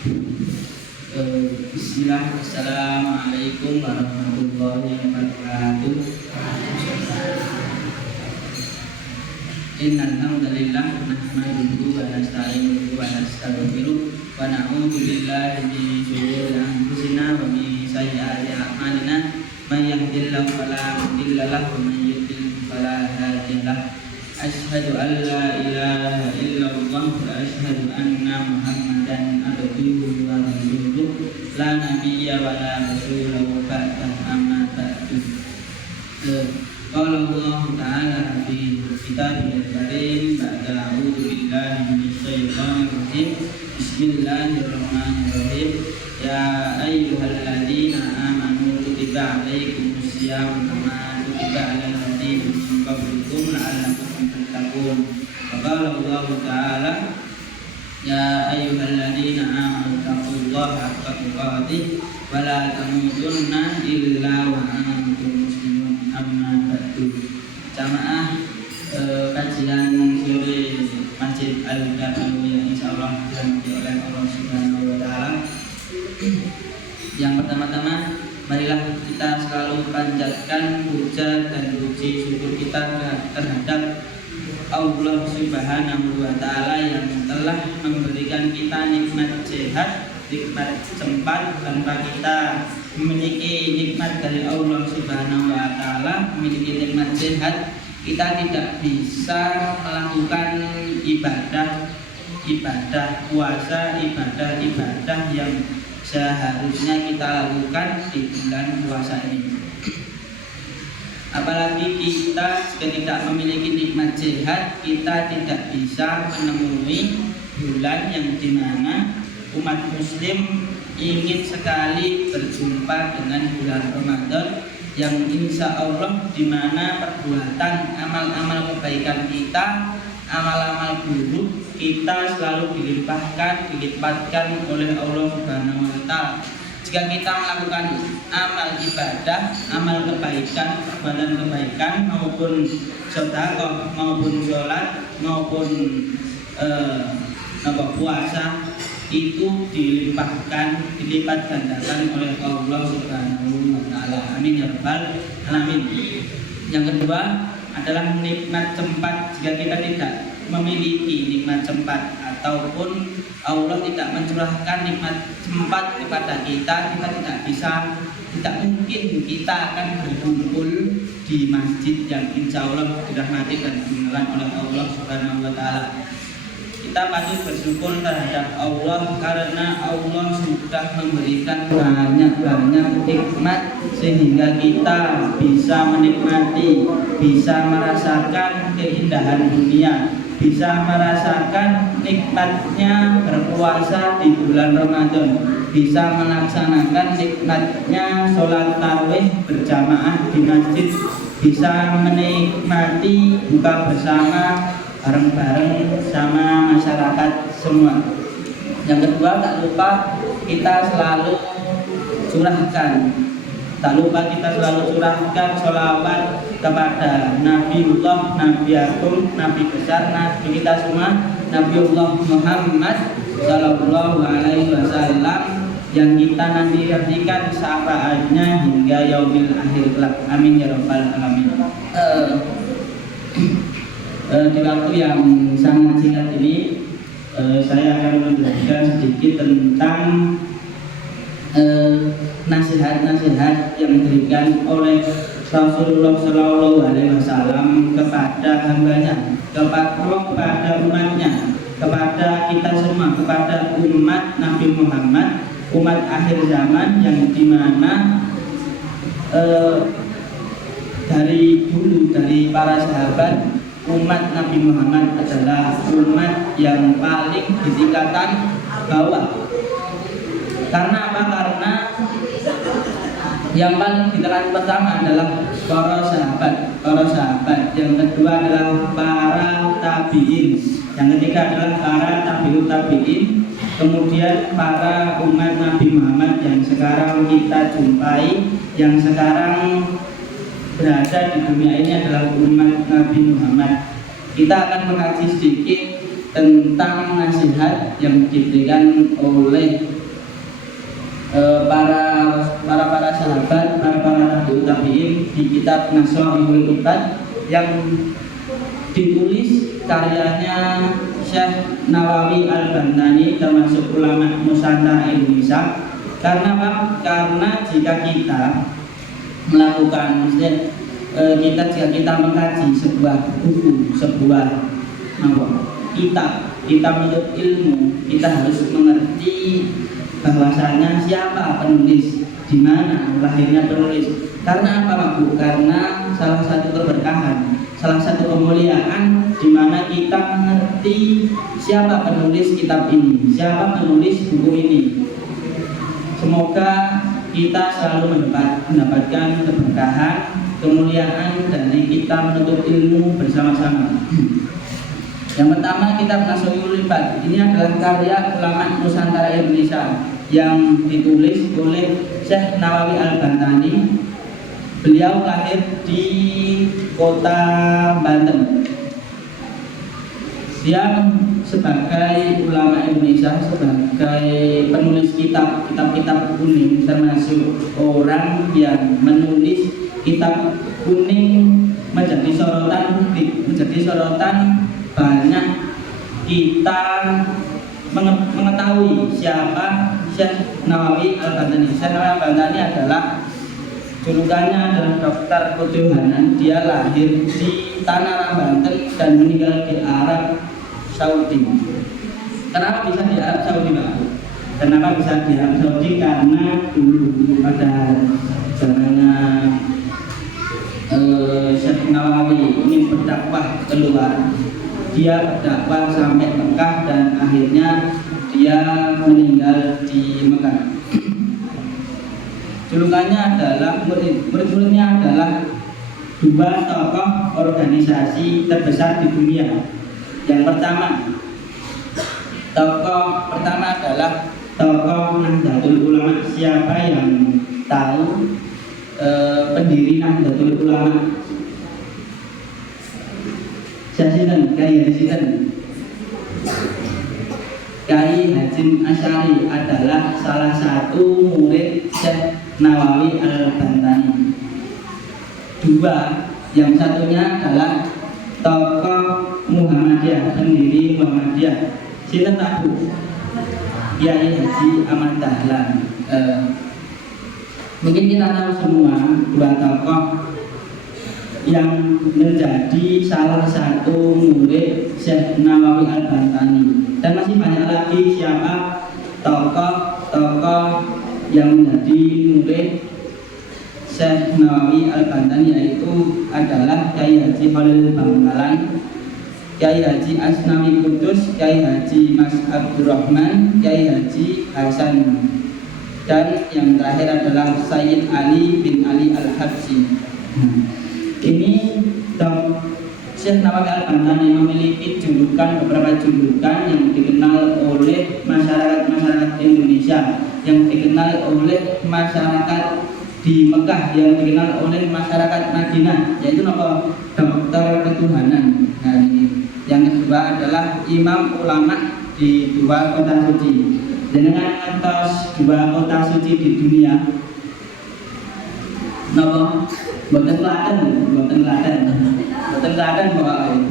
Bismillah, Assalamualaikum warahmatullahi wabarakatuh. Innal hamdalillah nahmaduhu wa nasta'inuhu wa nastaghfiruh wa na'udzu billahi min shururi anfusina wa min sayyiati a'malina. May yahdihillahu fala mudilla lahu wa may yudlil fala hadiya lahu. Asyhadu an la ilaha illallah wa asyhadu anna Muhammadan abduhu wa rasuluh. La nabiyya wa la rasula wa ba'dahu amma ba'du. Qala Allah ta'ala fi kitabihil karim ba'da a'udzu billahi minasy syaithanir rajim. Bismillahirrahmanirrahim. Ya ayyuhalladzina amanu kutiba 'alaikumus syiyam kama kutiba 'alal ladzina min qablikum la'allakum tattaqun. Qala Allah ta'ala ya ayyuhalladzina amanu taqullaha haqqa tuqatih wa la tamutunna illa wa antum muslimun. Amma ba'du. Jamaah kajian sore Masjid Al-Karim yang insyaallah diberkati oleh Allah Subhanahu wa taala. Yang pertama-tama marilah kita selalu panjatkan puja dan puji syukur kita terhadap Allah Subhanahu wa taala yang telah memberikan kita nikmat sehat, nikmat sempat. Tanpa kita memiliki nikmat dari Allah Subhanahu wa taala, memiliki nikmat sehat, kita tidak bisa melakukan ibadah puasa, ibadah yang seharusnya kita lakukan di bulan puasa ini. Apalagi kita jika tidak memiliki nikmat sehat, kita tidak bisa menemui bulan yang dimana umat muslim ingin sekali berjumpa dengan bulan Ramadan yang insya Allah dimana perbuatan amal-amal kebaikan kita, amal-amal buruk kita selalu dilipatkan oleh Allah Subhanahu wa taala. Jika kita melakukan amal ibadah, amal kebaikan, perbuatan kebaikan maupun sedekah, maupun sholat, maupun puasa, itu dilipat gandakan oleh Allah Subhanahu wa taala. Amin ya rabbal alamin. Yang kedua adalah nikmat sempat. Jika kita tidak memiliki nikmat sempat ataupun Allah tidak mencurahkan nikmat sempat kepada kita tidak mungkin kita akan berkumpul di masjid yang insya Allah dirahmati dan dimuliakan oleh Allah Subhanahu wa taala. Kita patut bersyukur terhadap Allah karena Allah sudah memberikan banyak nikmat sehingga kita bisa menikmati, bisa merasakan keindahan dunia, bisa merasakan nikmatnya berpuasa di bulan Ramadan, bisa melaksanakan nikmatnya sholat tarawih berjamaah di masjid, bisa menikmati buka bersama bareng-bareng sama masyarakat semua. Yang kedua, tak lupa kita selalu curahkan sholawat kepada Nabiullah, Nabi Agung, Nabi besar, Nabi kita semua, Nabiullah Muhammad Sallallahu Alaihi Wasallam yang kita nanti nantikan syafaatnya hingga yaumil akhir kelak. Amin ya rabbal alamin. Di waktu yang sangat singkat ini saya akan menjelaskan sedikit tentang nasihat-nasihat yang diberikan oleh Rasulullah Shallallahu Alaihi Wasallam kepada hambanya, kepada umatnya, kepada kita semua, kepada umat Nabi Muhammad, umat akhir zaman yang dimana dari dulu, dari para sahabat, umat Nabi Muhammad adalah umat yang paling di tingkatan bawah. Karena apa? Karena yang paling di tingkatan pertama adalah para sahabat. Yang kedua adalah para tabi'in. Yang ketiga adalah para tabi'ut tabi'in. Kemudian para umat Nabi Muhammad yang sekarang kita jumpai, yang sekarang berada di dunia ini adalah umat Nabi Muhammad. Kita akan mengaji sedikit tentang nasihat yang diberikan oleh para sahabat, para tabi'in di kitab Nasaihul Ibad yang ditulis karyanya Syekh Nawawi Al-Bantani, termasuk ulama Nusantara Indonesia. Karena apa? Karena jika kita melakukan, jika kita mengkaji sebuah buku, sebuah kitab menuntut ilmu, kita harus mengerti bahwasanya siapa penulis, di mana lahirnya penulis. Karena apa, Bu? Karena salah satu keberkahan, salah satu kemuliaan di mana kita mengerti siapa penulis kitab ini, siapa penulis buku ini. Semoga kita selalu mendapatkan keberkahan, kemuliaan dari kita menuntut ilmu bersama-sama. Yang pertama, kitab Nasaihul Ibad. Ini adalah karya ulama Nusantara Indonesia yang ditulis oleh Syekh Nawawi Al-Bantani. Beliau lahir di kota Banten. Dia sebagai ulama Indonesia, sebagai penulis kitab-kitab kuning, termasuk orang yang menulis kitab kuning menjadi sorotan banyak kita mengetahui siapa Syekh Nawawi Al-Bantani. Syekh Nawawi Al-Bantani adalah julukannya adalah dokter ketuhanan. Dia lahir di Tangerang, Banten dan meninggal di Arab Saudi. Kenapa bisa di Arab Saudi, Pak? Kenapa bisa di Arab Saudi? Karena dulu pada zamannya Syekh Nawawi ingin berdakwah keluar. Dia berdakwah sampai Mekah dan akhirnya dia meninggal di Mekah. Julukannya adalah, murid-muridnya adalah dua tokoh organisasi terbesar di dunia. Yang tokoh pertama adalah tokoh Nahdlatul Ulama. Siapa yang tahu pendiri Nahdlatul Ulama? Kiai Hasyim Asy'ari adalah salah satu murid Syekh Nawawi Al-Bantani. Yang satunya adalah tokoh Muhammadiyah, pendiri Muhammadiyah. Sinten tahu? Kiai Haji Ahmad Dahlan. Mungkin kita tahu semua dua tokoh yang menjadi salah satu murid Syekh Nawawi Al-Bantani. Dan masih banyak lagi siapa tokoh-tokoh yang menjadi murid Syekh Nawawi Al-Bantani, yaitu adalah Kiai Haji Khalil Bangkalan, Kiai Haji Asnawi Kudus, Kiai Haji Mas Abdurrahman, Kiai Haji Hasan, dan yang terakhir adalah Sayyid Ali bin Ali Al-Habsyi. Ini Syekh Nawawi Al-Bantani memiliki beberapa julukan yang dikenal oleh masyarakat Indonesia, yang dikenal oleh masyarakat di Mekah, yang dikenal oleh masyarakat Madinah, yaitu dokter ketuhanan. Nah, ini. Yang kedua adalah imam ulama di dua kota suci. Dengan atas dua kota suci di dunia, boten Klaten pokoknya.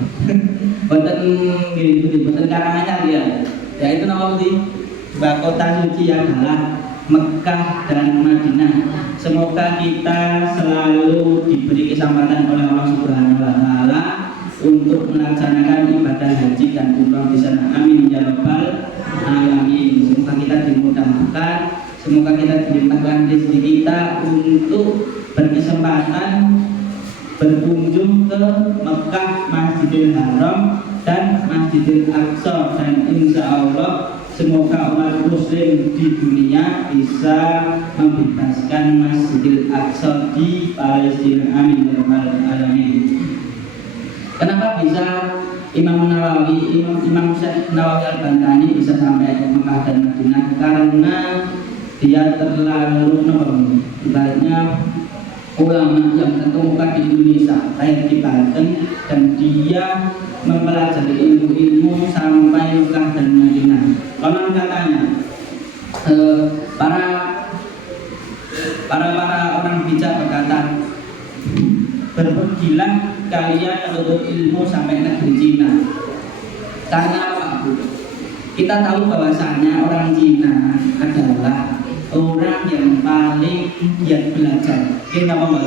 boten Karanganyar ya. Yaitu dua kota suci adalah Mekah dan Madinah. Semoga kita selalu diberi kesempatan oleh Allah Subhanahu wa taala untuk melaksanakan ibadah haji dan umrah di sana. Amin ya rabbal alamin. Semoga kita dimudahkan, semoga kita dilimpahkan rezeki kita untuk berkesempatan berkunjung ke Mekah, Masjidil Haram dan Masjidil Aqsa, dan insya Allah semoga umat muslim di dunia bisa membebaskan Masjidil Aqsa di Palestina. Amin ya rabbal alamin. Kenapa bisa Imam Syekh Nawawi Al-Bantani bisa sampai Mekah dan Madinah? Karena dia terlalu ibaratnya ulama yang terkemuka di Indonesia, lahir di Banten, dan dia mempelajari ilmu-ilmu sampai berpergilah kalian menuntut ilmu sampai negeri Cina. Karena apa, Bu? Kita tahu bahwasanya orang Cina adalah orang yang paling giat belajar. Kenapa Mbak?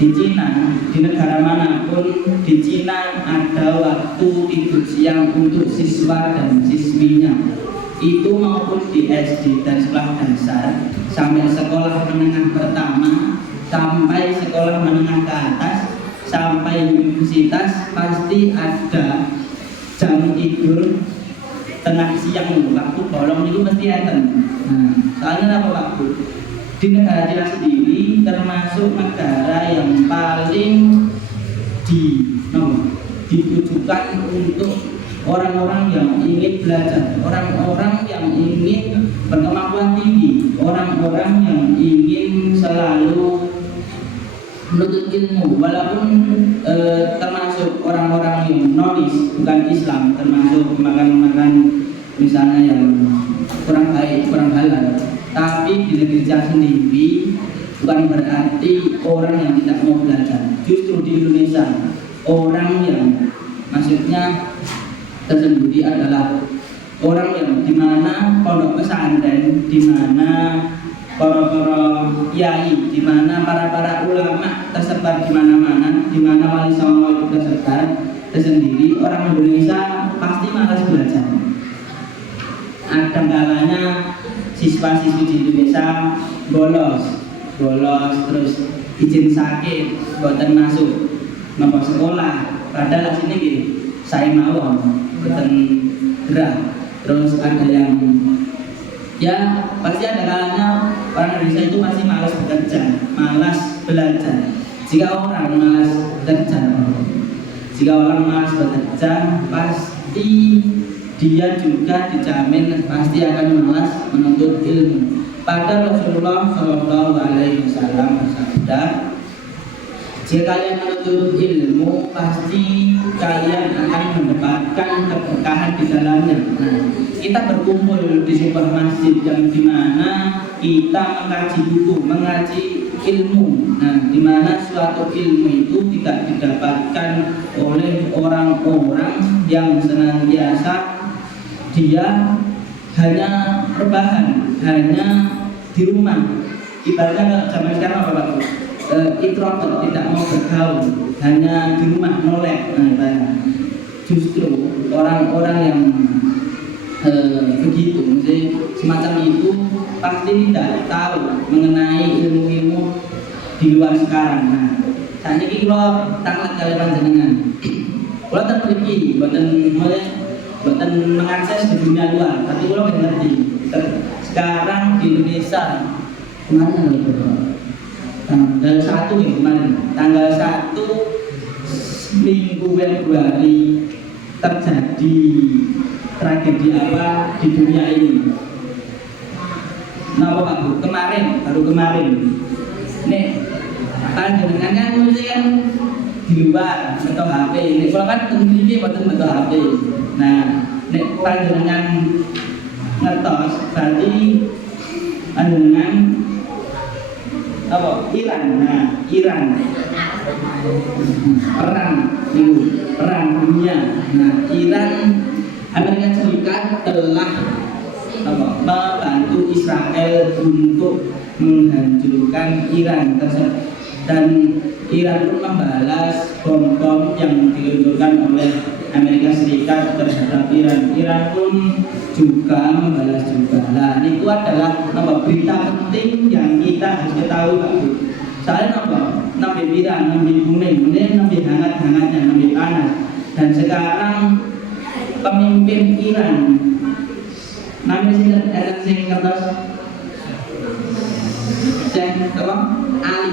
Di Cina, di negara manapun, di Cina ada waktu tidur siang untuk siswa dan siswinya. Itu maupun di SD dan sekolah dasar, sampai sekolah menengah pertama, sampai sekolah menengah ke atas, sampai universitas, pasti ada jam tidur tengah siang, waktu bolong itu mesti ada. Nah, soalnya apa Pak Bu? Di negara Cina sendiri termasuk negara yang paling ditujukan untuk orang-orang yang ingin belajar, orang-orang yang ingin berkemampuan tinggi, orang-orang yang ingin selalu menuntut ilmu, walaupun termasuk orang-orang yang nonis, bukan Islam, termasuk makan-makan misalnya yang kurang baik, kurang halal. Tapi di negeri Cina sendiri bukan berarti orang yang tidak mau belajar. Justru di Indonesia orang yang maksudnya tersembunyi adalah orang yang dimana pondok pesantren, dimana para kiai, dimana para ulama tersebar di mana-mana, dimana wali songo tersebar tersendiri. Orang Indonesia pasti malas belajar. Ada kalanya siswa-siswi di Indonesia bolos terus izin sakit, buatan masuk nopo sekolah. Padahal sini gini, saya mawon, buatan gerak. Terus ada yang ya pasti ada kalanya orang Indonesia itu pasti malas bekerja, malas belajar. Jika orang malas bekerja, pasti dia juga dijamin pasti akan malas menuntut ilmu. Pada Rasulullah Shallallahu Alaihi Wasallam bersabda, jika kalian menuntut ilmu, pasti kalian akan mendapatkan keberkahan di dalamnya. Nah, kita berkumpul di sebuah masjid yang dimana kita mengkaji buku, mengaji ilmu. Nah, dimana suatu ilmu itu tidak didapatkan oleh orang-orang yang senantiasa dia hanya rebahan, hanya di rumah. Ibaratnya zaman sekarang apa Pak? Introvert, tidak mau bergaul, hanya di rumah nolek. Nah, justru orang-orang yang begitu, semacam itu pasti tidak tahu mengenai ilmu-ilmu di luar sekarang. Nah, saat ini kalau takut kalian panjenengan, kalau terpilih, buatan mengakses di dunia luar, tapi kalau nggak ngerti. Sekarang di Indonesia kemana itu? Tanggal 1 ya kemarin, tanggal 1 minggu Februari terjadi tragedi apa di dunia ini? Nah Pak Bu, baru kemarin nih panjenengan kan ngurusin di luar betul HP ini, kalau kan ini betul HP. Nah nih panjenengan ngertos berarti panjenengan apa? Iran. Nah, Iran perang dunia. Nah, Iran, Amerika Serikat telah membantu Israel untuk menghancurkan Iran tersebut, dan Iran pun membalas bom-bom yang diluncurkan oleh Amerika Serikat terhadap Iran. Iran pun juga membalas juga. Nah, itu adalah berita penting yang kita harus ketahui Pak Bu. Soalnya nabi pirang, nabi kuning, nabi hangat-hangatnya, nabi panas. Dan sekarang pemimpin Iran, namanya sing kertas, Ali.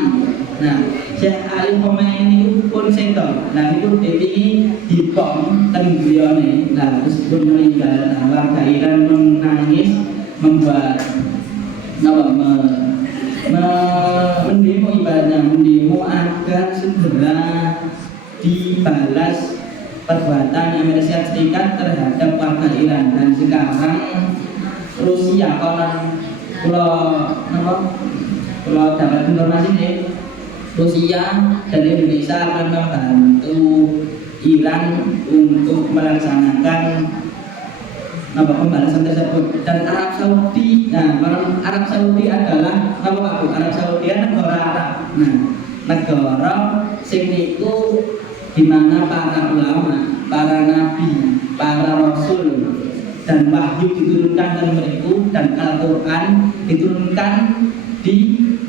Nah, Syekh Ali Khomeini pun setor. Nah, itu dibom ten griyane. Nah, terus pun meninggal. Nah, warga Iran menangis, membuat mendemo ibaratnya, mendemo agar segera dibalas perbuatan Amerika Serikat terhadap warga Iran. Dan sekarang Rusia kalau dapat informasi nih, Rusia dan Indonesia akan membantu Iran untuk melaksanakan pembalasan tersebut. Dan Arab Saudi, nah Arab Saudi adalah Arab Saudi negara Arab. Nah, negara sing niku di mana para ulama, para nabi, para rasul dan wahyu diturunkan ke mereka dan Al-Quran diturunkan di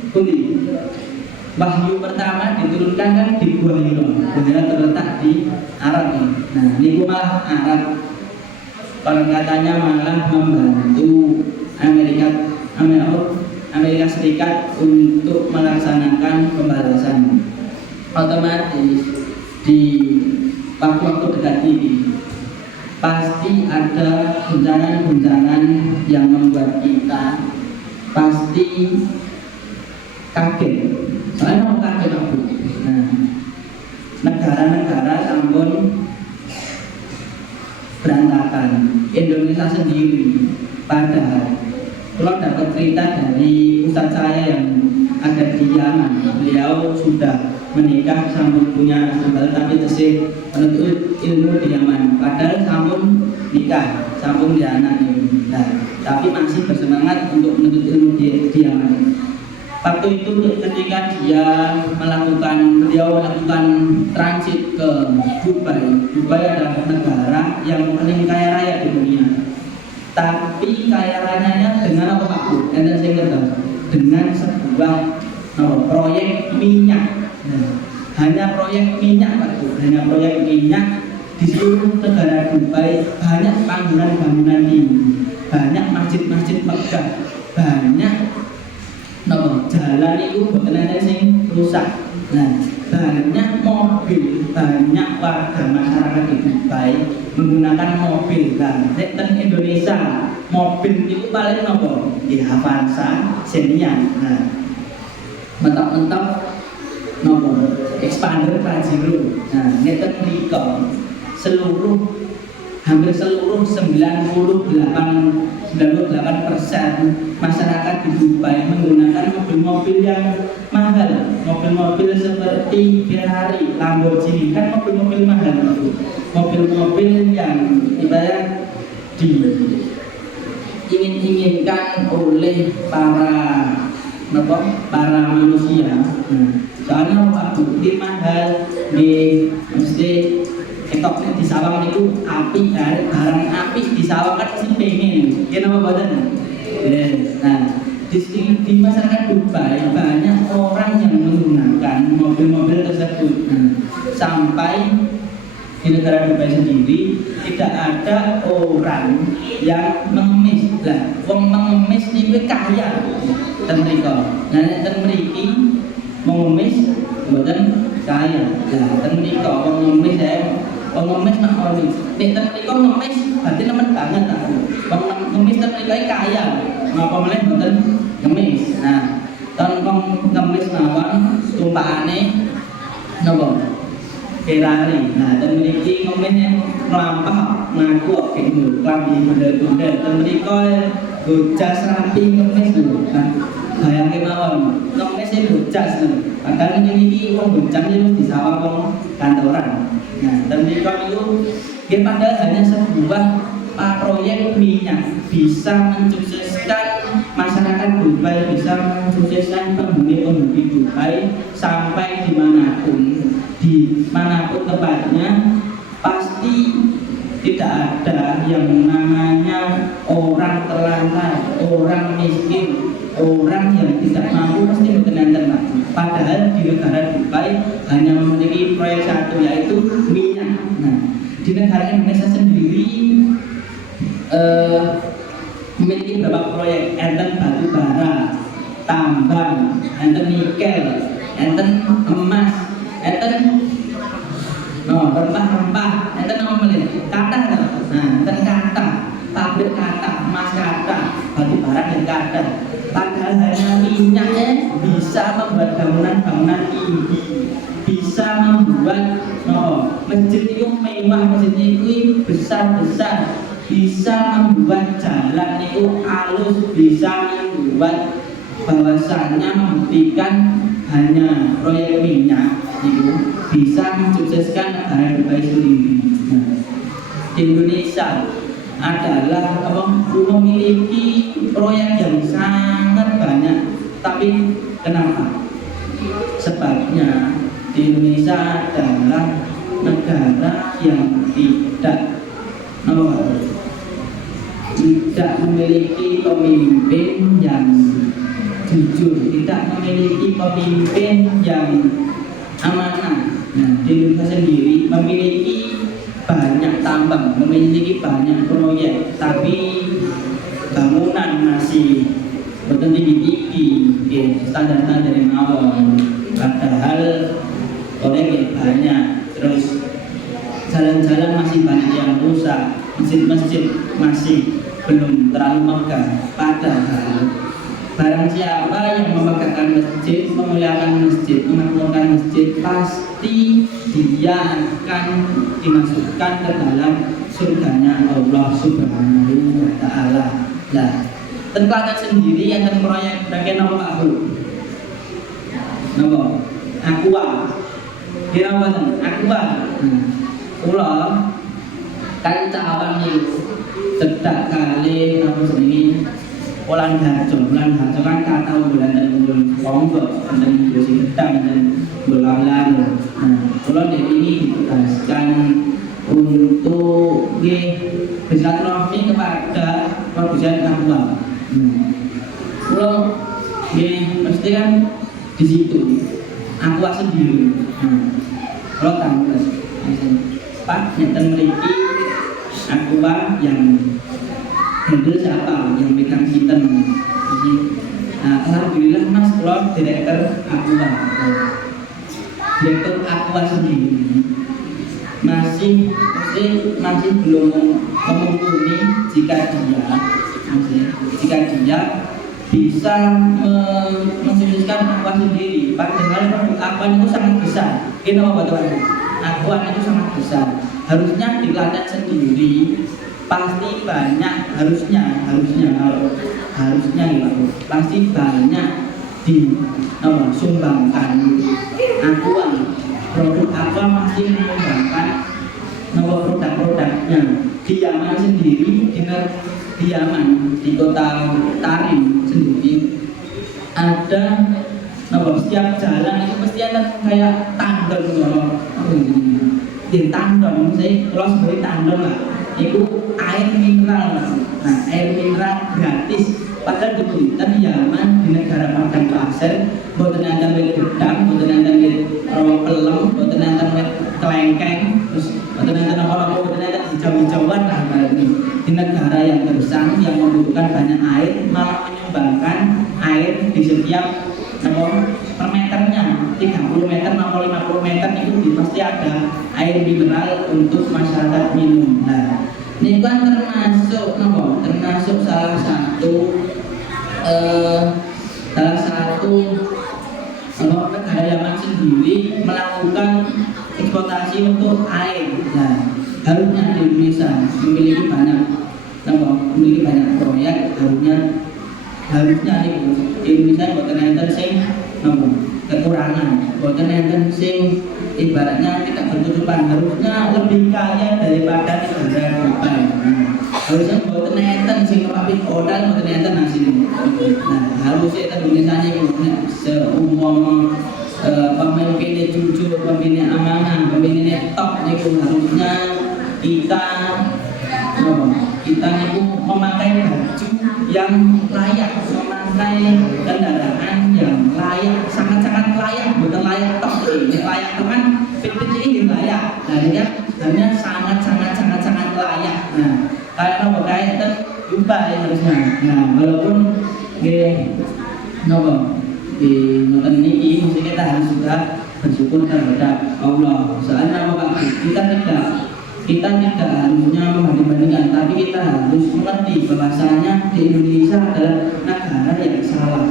Bumi. Wahyu pertama diturunkan kan di Gua Hira. Gua Hira terletak di Arab ini. Nah, ini malah Arab. Kalau katanya malah membantu Amerika Serikat untuk melaksanakan pembalasan. Otomatis di waktu-waktu dekat ini pasti ada guncangan-guncangan yang membuat kita pasti kaget. Soalnya mau kaget aku. Nah, negara-negara sampun berantakan. Indonesia sendiri, padahal kalau dapat cerita dari ustadz saya yang ada di Yaman, beliau sudah menikah, sampun punya anak tapi tesih menuntut ilmu di Yaman. Padahal sampun nikah, sampun dia anak ini. Nah, tapi masih bersemangat untuk menuntut ilmu di Yaman. Waktu itu ketika beliau melakukan transit ke Dubai. Dubai adalah negara yang paling kaya raya di dunia. Tapi kaya rayanya dengan apa Pak Bu? Dengan sebuah proyek minyak. Nah, hanya proyek minyak Pak Bu, hanya proyek minyak di seluruh negara Dubai. Banyak bangunan-bangunan tinggi, banyak masjid-masjid megah, banyak jalan itu benar sing rusak. Nah, banyak mobil, banyak warga masyarakat di Dubai menggunakan mobil. Nah, di Indonesia mobil itu paling nopo di Avanza, Xenia. Nah, mentok-mentok nopo expander Pajero. Nah, ngeten mriko hampir seluruh 98% masyarakat di Dubai menggunakan mobil-mobil yang mahal, mobil-mobil seperti Ferrari, Lamborghini, kan mobil-mobil mahal itu, mobil-mobil yang ibarat diinginkan oleh para manusia. Soalnya waktu di mahal di mesti ketoknya di sawang itu api, barang api di sawang kan mesti pengen, ya nama badan. Nah, di masyarakat Dubai banyak orang yang menggunakan mobil-mobil tersebut. Nah, sampai di negara Dubai sendiri tidak ada orang yang mengemis. Lah, wong mengemis niku kaya ten mriko. Nah, ten mriki mengemis mboten kaya. Lah, ten mriko wong mengemis pengemis nak orang nek ten mriko ngemis berarti nemen banget aku. Wong ngemis ten mriko kaya. Ngapa meneh mboten ngemis. Nah, ton wong ngemis mawon tumpakane napa? Ferrari. Nah, ten mriki ngemis mlampah ngaku kok gitu. Klambi bener-bener ten mriko gojas rapi ngemis lho. Nah, bayangke mawon ngemis gojas lho. Padahal ini wong gojang iki mesti sawang wong kantoran. Nah, dan itu dia padahal hanya sebuah proyek minyak bisa mensukseskan masyarakat Dubai, bisa mensukseskan penghuni Dubai sampai dimanapun tempatnya pasti tidak ada yang namanya orang terlantar, orang miskin, orang yang tidak mampu pasti berkenan. Padahal di negara Dubai hanya memiliki proyek satu yaitu minyak. Nah, di negara Indonesia sendiri memiliki beberapa proyek, enten batu bara, tambang, enten nikel, enten emas, enten rempah-rempah, enten apa melih? Kathah. Nah, enten kathah, pabrik kathah, emas kathah, batu bara dan kathah. Padahal hanya minyaknya bisa membuat bangunan-bangunan tinggi, bisa membuat masjid itu mewah, masjid itu besar-besar, bisa membuat jalan itu halus, bisa membuat bahwasannya membuktikan hanya proyek minyak itu bisa mensukseskan negara Dubai sendiri. Nah, di Indonesia adalah memiliki proyek yang sangat banyak, tapi kenapa? Sebabnya di Indonesia adalah negara yang tidak memiliki pemimpin yang jujur, tidak memiliki pemimpin yang amanah. Nah, di Indonesia sendiri memiliki banyak tambang, memiliki banyak proyek, tapi bangunan masih tinggi-tinggi, standar-standar yang awal. Padahal proyek banyak, terus jalan-jalan masih banyak yang rusak, masjid-masjid masih belum terlalu megah. Padahal barang siapa yang memegahkan masjid, memuliakan masjid, memakmurkan masjid, pasti dia akan dimasukkan ke dalam surganya Allah Subhanahu wa Ta'ala. Nah, Klaten sendiri yang proyek bagian apa Pak Bu? Napa? Aqua. Kira mboten? Aqua. Kula kan cawan niku cedak kali apa jenenge Ulan Harjo kan kata bulan dan bulan Lombok dan Josi Gedang dan bulan. Nah, kula ini ditugaskan untuk bersilaturahmi kepada produsen aqua. Kula mesti kan di situ aqua sendiri. Kula tahu Pak nyeten mriki aqua yang handle siapa yang pegang kita. Nah, alhamdulillah Mas Kula direktur aqua sendiri masih belum memumpuni jika dia bisa mensukseskan aqua sendiri. Padahal produk aqua itu sangat besar. Kenapa teman-teman? Aqua itu sangat besar. Harusnya di Klaten sendiri pasti banyak, harusnya pasti banyak disumbangkan aqua. Produk aqua masih menyumbangkan produk-produknya. Di Yaman sendiri, di Yaman di kota Tarim sendiri ada setiap jalan itu pasti ada kayak tandon di tandon, saya kalau sebagai tandon lah itu air mineral. Nah, air mineral gratis. Padahal di Yaman, di negara padang pasir, boten enten wit gedang, boten enten wit pelem, boten enten wit kelengkeng, terus boten enten apa-apa, boten enten hijau-hijauan lah berarti. Di negara yang gersang yang membutuhkan banyak air malah menyumbangkan air di setiap per meternya 30 meter, 50 meter itu pasti ada air mineral untuk masyarakat minum. Nah, ini kan termasuk salah satu negara Yaman sendiri melakukan eksploitasi untuk air. Nah, harusnya di Indonesia memiliki banyak proyek, harusnya di Indonesia boten enten sing kekurangan, boten enten sing ibaratnya tidak berkecukupan. Harusnya lebih kaya daripada negara Dubai. Harusnya boten enten sing ngepapi modal, boten enten hasilnya. Nah, harusnya Indonesia ini seumum pemimpinnya jujur, pemimpinnya amanah, pemimpinnya top niku harusnya kita niku memakai baju yang layak, memakai kendaraan yang layak, sangat-sangat layak, bukan layak top ini, layak teman, fit-fit ini layak. Nah, ini kan hanya sangat layak. Nah, kayak apa kayak Dubai harusnya. Nah, walaupun di nonton ini mesti kita harus juga bersyukur terhadap Allah. Soalnya apa kita tidak harusnya membanding-bandingkan, tapi kita harus mengerti bahwasanya di Indonesia adalah negara yang salah.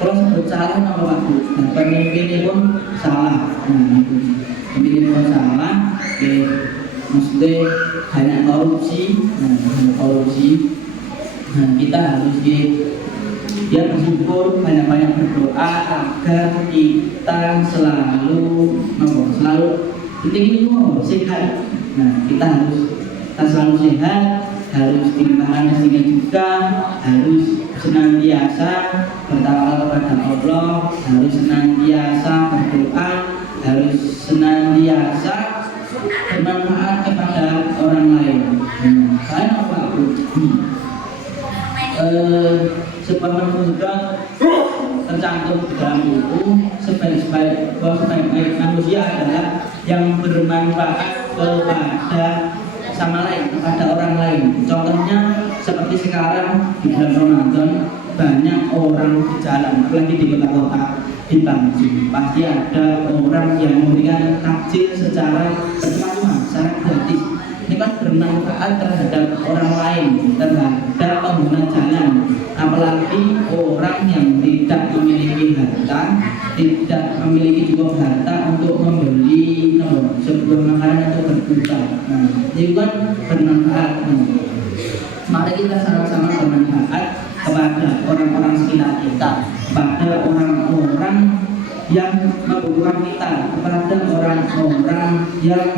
Kalau sebut salah nama Pak Bu, nah, pemimpin pun salah. Pemimpin pun salah, mesti banyak korupsi. Nah, kita harus bersyukur, banyak-banyak berdoa berdoa agar kita selalu penting itu sehat. Nah, kita selalu sehat, harus dilimpahkan rezekinya juga, harus senantiasa bertawakal kepada Allah, harus senantiasa berdoa, harus senantiasa bermanfaat kepada orang lain. Saya apa Bu? Sebuah penutup tercantum di dalam buku sebaik-baik manusia adalah yang bermanfaat kepada sama lain, kepada orang lain. Contohnya seperti sekarang di bulan Ramadan banyak orang di jalan, apalagi di kota-kota di Bangji, pasti ada orang yang memberikan takjil secara bermanfaat, secara gratis. Ini kan bermanfaat terhadap orang lain, terhadap pengguna jalan, apalagi orang yang tidak memiliki harta, tidak memiliki cukup harta untuk membeli sebuah makanan atau berbuka. Nah, itu kan bermanfaat. Mari kita sama-sama bermanfaat kepada orang-orang sekitar kita, kepada orang-orang yang membutuhkan kita, kepada orang-orang yang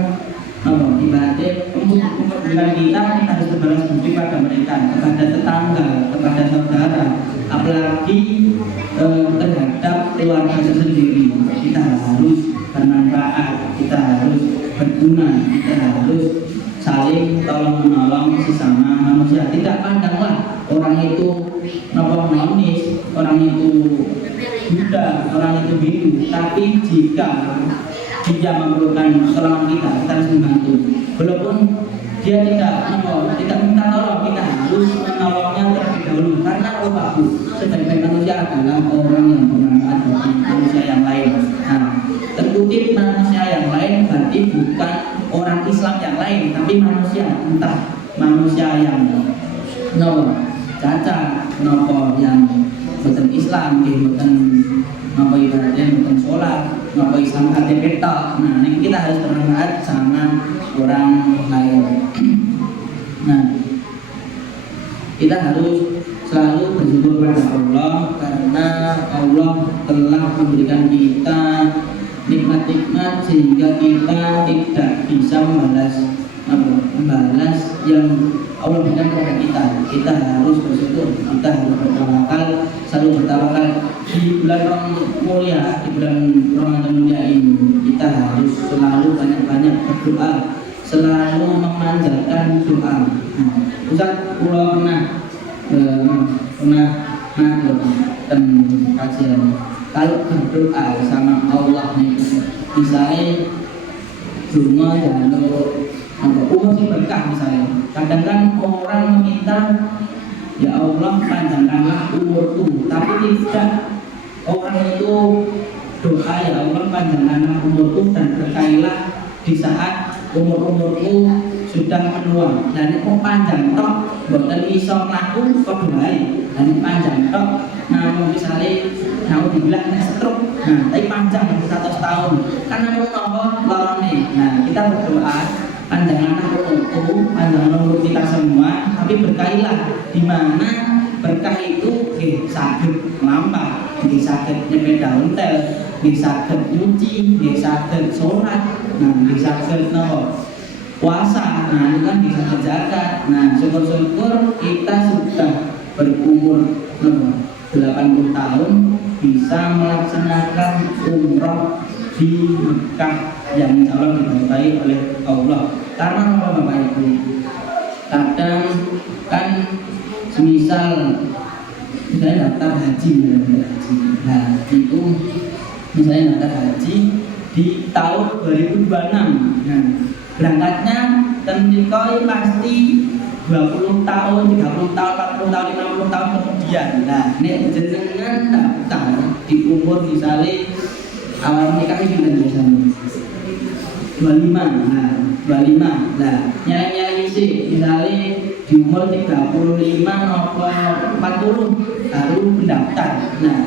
ibadah membutuhkan kita harus berbalas budi pada mereka, kepada tetangga, kepada saudara, apalagi terhadap keluarga sendiri. Kita harus bermanfaat, kita harus berguna, kita harus saling tolong menolong sesama manusia. Tidak pandanglah orang itu nonis, orang itu Buddha, orang itu Hindu, tapi jika dia memerlukan tolongan kita harus membantu. Walaupun dia tidak minta tolong, kita harus menolongnya terlebih dahulu. Karena Bapak sebaik-baik manusia adalah orang yang bermanfaat bagi manusia yang lain. Nah, terkutip manusia yang lain berarti bukan orang Islam yang lain, tapi manusia, entah manusia yang cacat, yang bukan Islam, bukan ibadah, bukan sholat, Islam KTP tok. Nah, ini kita harus bermanfaat sama orang lain. Nah, kita harus selalu bersyukur kepada Allah karena Allah telah memberikan kita nikmat-nikmat sehingga kita tidak bisa membalas yang Allah berikan kepada kita. Kita harus bersyukur, kita harus bertawakal, selalu bertawakal. Di bulan mulia, di bulan Ramadan mulia ini, kita harus selalu banyak-banyak berdoa, selalu memanjatkan doa. Ustaz, pulau pernah dan kajian. Kalau berdoa sama Allah nih, misalnya cuma umur sih berkah misalnya. Kadang kan orang meminta, ya Allah panjangkanlah umurku, tapi tidak. Orang itu doa, ya Allah panjangkanlah umurku dan berkailah di saat umurku sudah menua. Dan kok panjang tok, boten iso mlaku kok doae. Dan panjang tok, namun misalnya mau dibilang stroke, nah tapi panjang 100 tahun. Karena mau nopo lorone. Nah, kita berdoa panjangkanlah umurku, panjangkanlah umur kita semua, tapi berkailah di mana berkah itu saged lampah, saged nyepeda ontel, saged nyuci, saged sholat, saged puasa, itu kan bisa terjaga. Nah, syukur-syukur kita sudah berumur 80 tahun bisa melaksanakan umroh di Mekah yang insya Allah diberkahi oleh Allah. Karena apa Bapak Ibu? Kadang kan misalnya daftar haji, nah itu misalnya daftar haji di tahun 2026. Nah, berangkatnya tentunya pasti 20 tahun, 30 tahun, 40 tahun, 50 tahun kemudian. Nah, ini jenengan daftar di umur misalnya awal nikah itu biasanya 25, nah 25, nah nyali sih misalnya di umur 35 atau 40 baru mendaftar. Nah,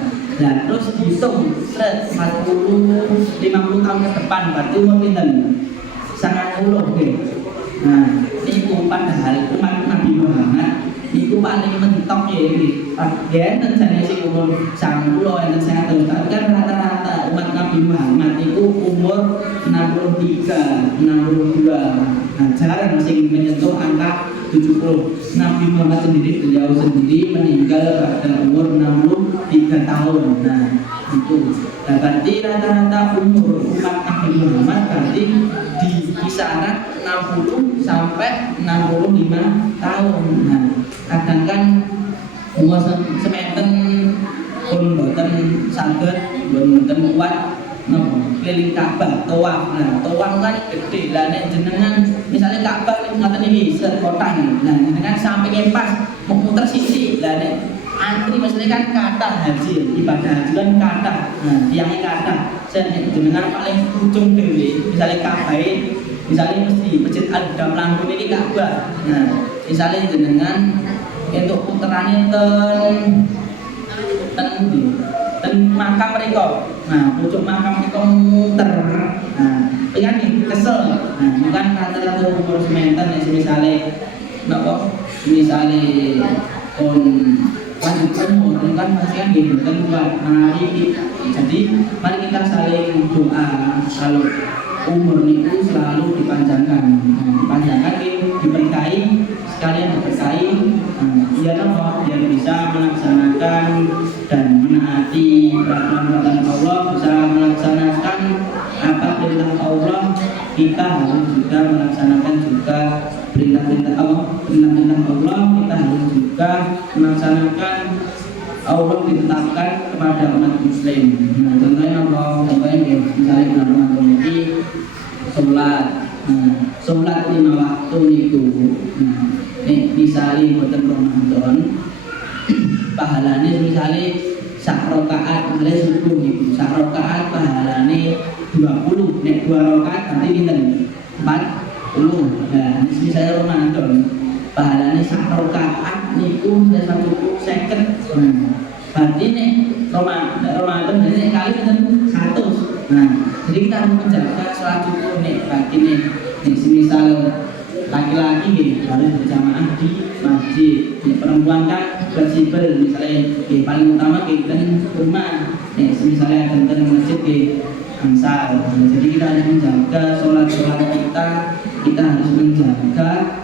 terus dihitung 40, 50 tahun ke depan berarti umur pinten? 90 gitu. Nah, ini padahal umat Nabi Muhammad iku paling mentok ya iki. Enten jane sing umur 90 enten 100, tapi kan rata-rata umat Nabi Muhammad iku umur 63, 62. Nah, jarang sing menyentuh angka 70. Nabi Muhammad sendiri, beliau sendiri meninggal pada umur 63 tahun. Nah, itu. Nah, berarti rata-rata umur umat Nabi Muhammad berarti di kisaran 60 sampai 65 tahun. Nah, kadang kan umur sementen pun mboten saged, mboten kuat keliling Ka'bah, tawaf. Nah, tawaf kan gede lah nek jenengan misalnya Ka'bah ngoten iki sekota nih. Nah, jenengan sampai pas mau muter sisi lah nek antri mesti kan kata haji, ibadah haji kan kata. Nah, tiangnya kata. Saya jenengan paling ujung dhewe, misalnya Ka'bah misalnya mesti masjid Al-Qadam Lampung ini Ka'bah. Nah, misalnya jenengan untuk puterannya ten makam mereka. Nah, pucuk makam mereka muter. Nah, kan kesel. Nah, bukan rata-rata umur sementen ya misalnya napa? Misalnya on lanjut umur kan pasti kan gitu kan buat mari. Jadi mari kita saling doa kalau umur itu selalu dipanjangkan. Nah, dipanjangkan diberkahi sekalian diberkahi. Biar apa? Biar bisa melaksanakan dan menaati peraturan Allah, bisa melaksanakan apa perintah Allah, kita harus juga melaksanakan juga perintah-perintah Allah, kita harus juga melaksanakan Allah ditetapkan kepada umat muslim. Nah, contohnya apa? Contohnya misalnya bulan Ramadan ini sholat, sholat 5 waktu itu. Misalnya buatan Ramadan pahalanya misalnya sak rakaat misalnya subuh gitu, sak rakaat pahalanya 20, nek 2 rakaat nanti pinten 40. Nah, misalnya Ramadan pahalanya sak rakaat niku sudah 1 second. Berarti nek Ramadan jadi kali pinten 100. Nah, jadi kita harus menjaga sholat subuh nek bagi nek semisal laki-laki gitu, harus berjamaah di masjid. Perempuan kan fleksibel, misalnya paling utama kita rumah, misalnya ada masjid di Ansar. Jadi kita harus menjaga sholat kita harus menjaga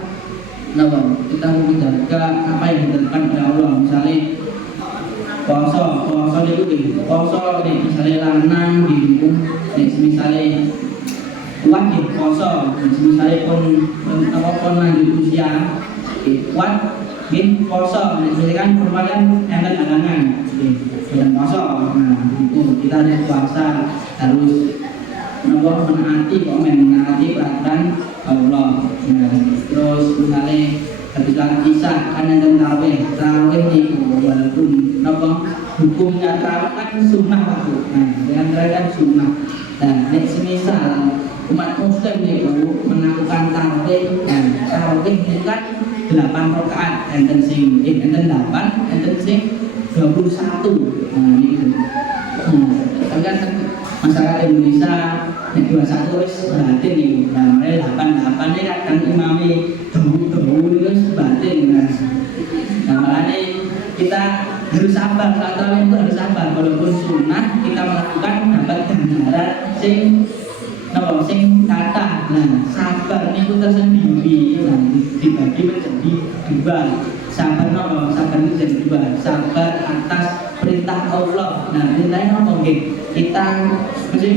kita harus menjaga apa yang ditetapkan oleh Allah. Misalnya puasa itu misalnya lanang gitu, misalnya kuat ya poso, misalnya pun lanjut usia kuat gitu poso, misalnya kan perempuan kan halangan dan poso. Nah, itu kita harus puasa, harus menaati peraturan Allah. Nah, terus misalnya ketika kisah kan yang tarawih itu walaupun hukumnya tarawih kan sunnah waktu. Nah, dengan kan sunnah. Nah, semisal umat muslim itu melakukan tarawih, dan tarawih itu kan 8 rakaat, enten 8, enten sing 21. Nah, gitu. Tapi kan masyarakat Indonesia nek 21 wis batin iki. Nah, 8 ini kadang imame dawu wis batin. Nah, makanya kita harus sabar, saat tarawih itu harus sabar. Walaupun sunnah kita melakukan dapat ganjaran sing kata. Nah, sabar itu tersendiri. Nah, dibagi menjadi 2. Sabar itu jadi 2. Sabar atas perintah Allah. Nah, perintahnya apa? Kita mesti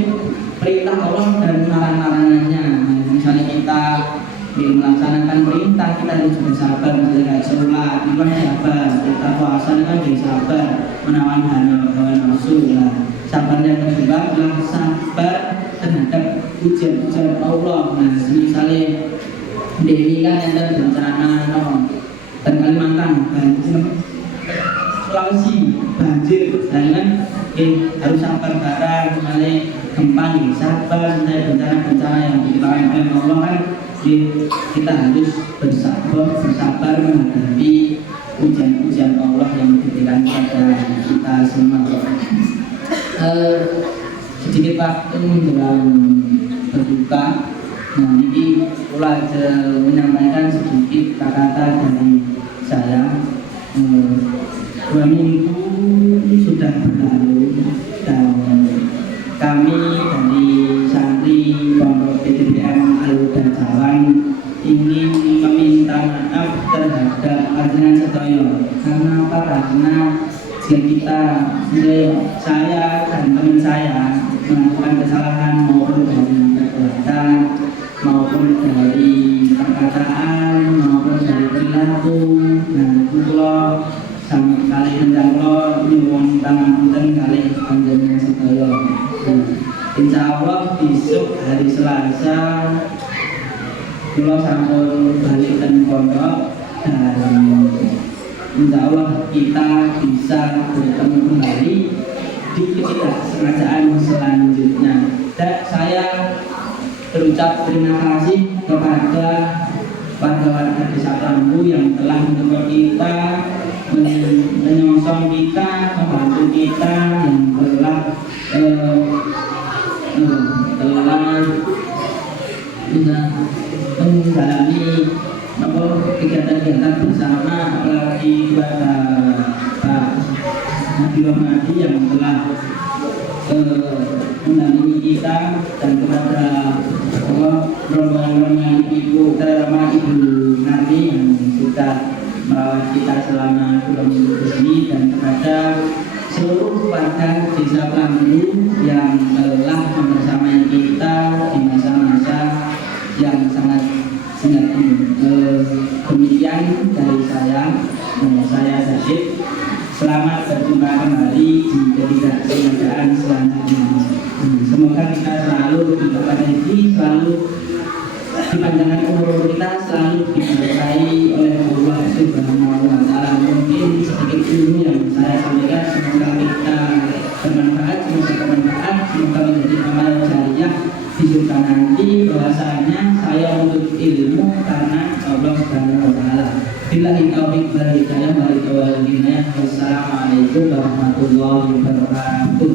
perintah Allah dan larangan-larangannya. Nah, misalnya kita melaksanakan perintah, kita harus bersabar. Misalnya kayak sholat, itu kan sabar. Kita puasa kan jadi sabar, menawan hawa nafsu. Nah, sabar yang kedua adalah sabar terhadap ujian-ujian Allah. Nah, misalnya Dewi kan ada bencana dan Kalimantan banjir, Sulawesi banjir, dan harus sabar barang. Misalnya gempa sabar, misalnya bencana-bencana yang diketahui oleh Allah kan kita harus bersabar menghadapi ujian-ujian Allah yang diberikan kepada kita semua. Sedikit waktu menjelang berbuka. Nah, ini pula menyampaikan sedikit kata-kata dari saya. 2 minggu sudah berlalu dan kami dari santri Pondok PTBM Al-Huda Jawan ingin meminta maaf terhadap panjenengan sedaya. Karena apa? Karena jika saya dan teman saya melakukan kesalahan maupun dari perbuatan maupun dari perkataan maupun dari perilaku, nah kula sama kali hendang kula nyuwun pangapunten kali panjenengan sedaya. Insya Allah besok hari Selasa kula sampun balik ke pondok dan insya Allah kita bisa bertemu kembali di ketidaksengajaan selanjutnya. Dan saya berucap terima kasih kepada warga-warga Desa Klambu yang telah mendukung kita, menyongsong kita, membantu kita, yang telah menjalani kegiatan-kegiatan bersama, apalagi kepada Pak Nabi Rahmadi yang telah mendampingi kita, dan kepada rombongan ibu terutama Ibu Nati yang sudah merawat kita selama 2 minggu di sini, dan kepada seluruh warga Desa Klambu yang telah membersamai kita di masa-masa yang sangat singkat ini. Demikian dari saya Zadid. Selamat berjumpa kembali di ketidaksengajaan selanjutnya. Semoga kita selalu diberkahi, selalu dipanjangkan umur kita, selalu diberkahi oleh Allah Subhanahu wa Ta'ala. Mungkin sedikit ilmu yang saya sampaikan, semoga kita bermanfaat, semoga menjadi amal jariah di surga nanti. Bahwasanya saya menuntut ilmu karena Allah Subhanahu wa Ta'ala. Billahi taufiq wal hidayah wa ridwanillah. Wassalamualaikum warahmatullahi wabarakatuh.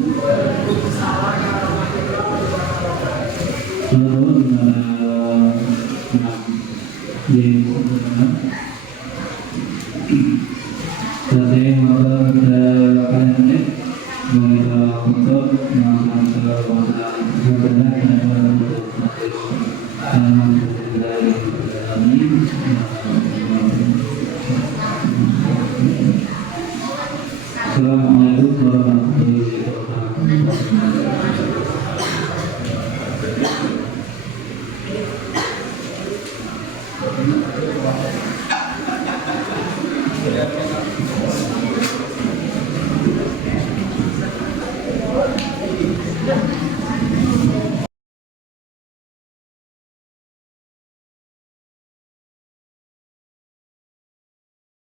Assalamualaikum warahmatullahi wabarakatuh.